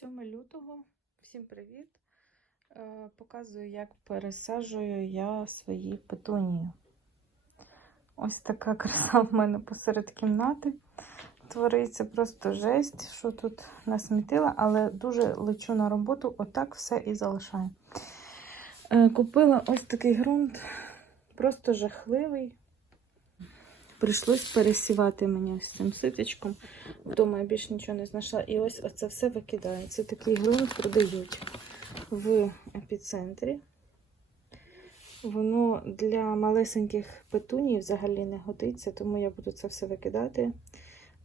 7 лютого. Всім привіт! Е, Показую, як пересаджую я свої петунії. Ось така краса в мене посеред кімнати. Твориться просто жесть, що тут насмітила, але дуже лечу на роботу, отак все і залишаю. Е, Купила ось такий ґрунт, просто жахливий. Прийшлось пересівати мені ось цим ситочком. Вдома я більше нічого не знайшла. І ось оце все викидаю. Це такий ґрунт продають в епіцентрі. Воно для малесеньких петуній взагалі не годиться, тому я буду це все викидати,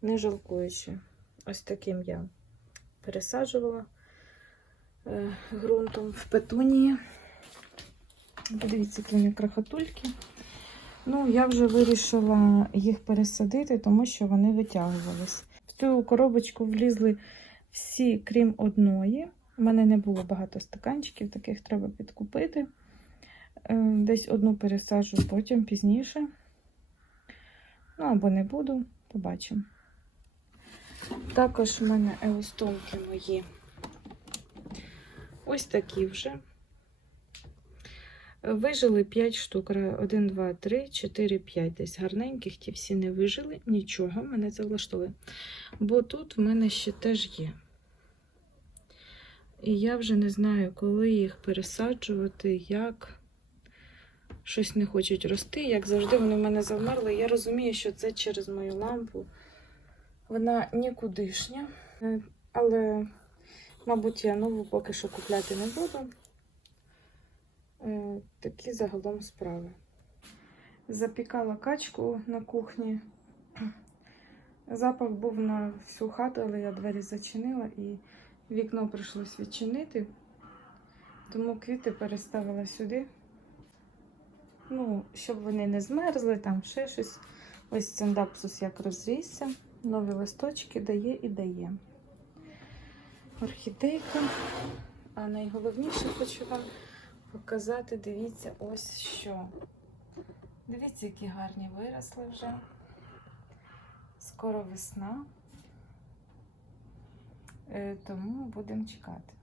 не жалкуючи. Ось таким я пересаджувала е, ґрунтом в петунії. Подивіться, які вони крахотульки. Ну, я вже вирішила їх пересадити, тому що вони витягувались. В цю коробочку влізли всі, крім одної. У мене не було багато стаканчиків, таких треба підкупити. Е, Десь одну пересаджу потім пізніше. Ну, або не буду, побачимо. Також в мене еустомки мої. Ось такі вже. Вижили 5 штук. 1, 2, 3, 4, 5. Десь гарненьких, ті всі не вижили. Нічого, мене це влаштовує. Бо тут в мене ще теж є. І я вже не знаю, коли їх пересаджувати, як щось не хочуть рости. Як завжди, вони в мене завмерли. Я розумію, що це через мою лампу. Вона нікудишня. Е, Але, мабуть, я нову поки що купляти не буду. Е, Такі загалом справи. Запікала качку на кухні. Запах був на всю хату, але я двері зачинила і вікно прийшлось відчинити. Тому квіти переставила сюди. Ну, щоб вони не змерзли, там ще щось. Ось цендапсус як розрісся. Нові листочки дає і дає. Орхідейка. А найголовніше хочу вам показати, дивіться, ось що. Дивіться, які гарні виросли вже. Скоро весна. Е, Тому будемо чекати.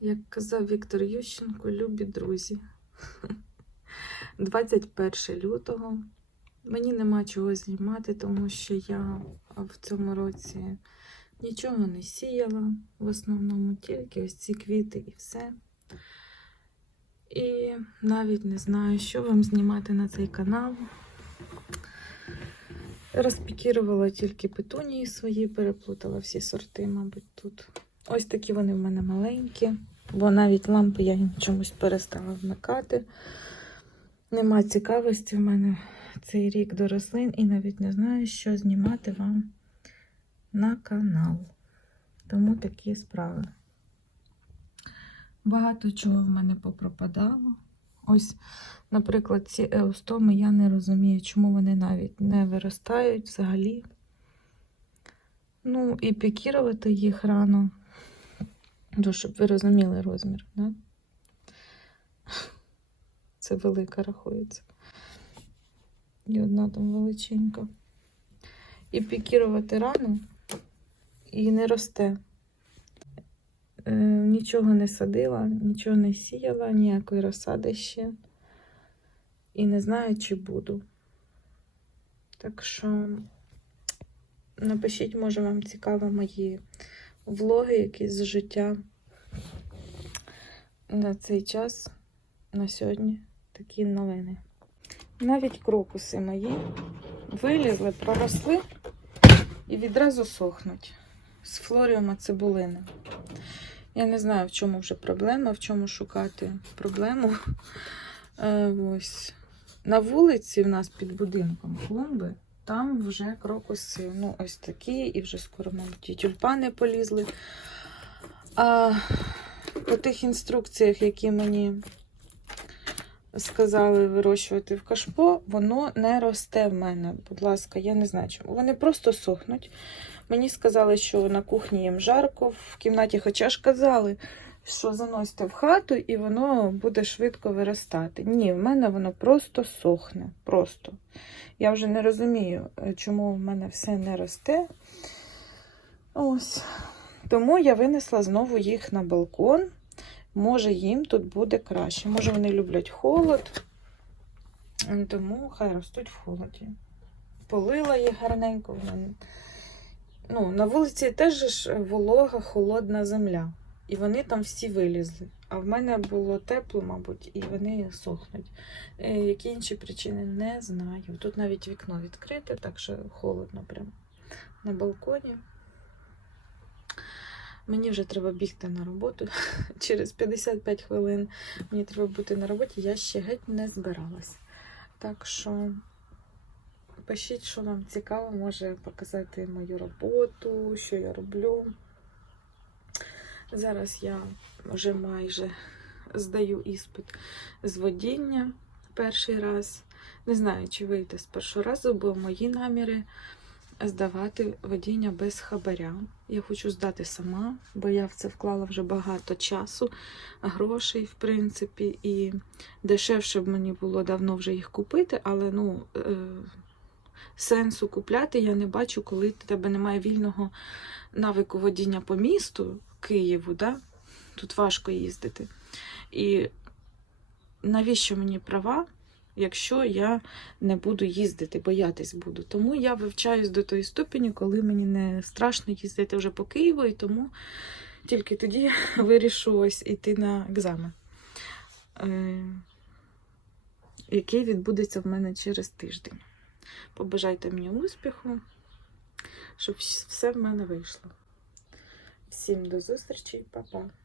Як казав Віктор Ющенко, любі друзі. 21 лютого. Мені нема чого знімати, тому що я в цьому році нічого не сіяла. В основному тільки ось ці квіти і все. І навіть не знаю, що вам знімати на цей канал. Розпікірувала тільки петунії свої, переплутала всі сорти, мабуть, тут. Ось такі вони в мене маленькі, бо навіть лампи я їм чомусь перестала вмикати. Нема цікавості в мене цей рік до рослин і навіть не знаю, що знімати вам на канал. Тому такі справи. Багато чого в мене попропадало. Ось, наприклад, ці еустоми я не розумію, чому вони навіть не виростають взагалі. Ну, і пікірувати їх рано. Ну, щоб ви розуміли розмір, да? Це велика рахується. І одна там величенька. І пікірувати рано і не росте. Е, нічого не садила, нічого не сіяла, ніякої розсади ще. І не знаю, чи буду. Так що напишіть, може, вам цікаво мої влоги, якісь з життя. На цей час, на сьогодні, такі новини. Навіть крокуси мої вилізли, проросли і відразу сохнуть з флоріума цибулини. Я не знаю, в чому вже проблема, в чому шукати проблему. Е, ось. На вулиці в нас під будинком клумби, там вже крокуси, ну, ось такі, і вже скоро, мабуть, і тюльпани полізли. А по тих інструкціях, які мені сказали вирощувати в кашпо, воно не росте в мене. Будь ласка, я не знаю чому. Вони просто сохнуть. Мені сказали, що на кухні їм жарко в кімнаті, хоча ж казали, що заносите в хату і воно буде швидко виростати. Ні, в мене воно просто сохне. Просто. Я вже не розумію, чому в мене все не росте. Ось. Тому я винесла знову їх на балкон. Може, їм тут буде краще. Може, вони люблять холод, тому хай ростуть в холоді. Полила їх гарненько. Ну, на вулиці теж ж волога, холодна земля. І вони там всі вилізли. А в мене було тепло, мабуть, і вони сохнуть. Е, Які інші причини не знаю. Тут навіть вікно відкрите, так що холодно прямо на балконі. Мені вже треба бігти на роботу. Через 55 хвилин мені треба бути на роботі. Я ще геть не збиралась. Так що пишіть, що вам цікаво, може показати мою роботу, що я роблю. Зараз я вже майже здаю іспит з водіння перший раз. Не знаю, чи вийде з першого разу, бо мої наміри здавати водіння без хабаря. Я хочу здати сама, бо я в це вклала вже багато часу, грошей, в принципі, і дешевше б мені було давно вже їх купити, але ну, е, сенсу купляти я не бачу, коли в тебе немає вільного навику водіння по місту Києву. Да? Тут важко їздити. І навіщо мені права? Якщо я не буду їздити, боятись буду. Тому я вивчаюсь до тої ступені, коли мені не страшно їздити вже по Києву, і тому тільки тоді вирішу ось іти на екзамен, е, який відбудеться в мене через тиждень. Побажайте мені успіху, щоб все в мене вийшло. Всім до зустрічі, па-па.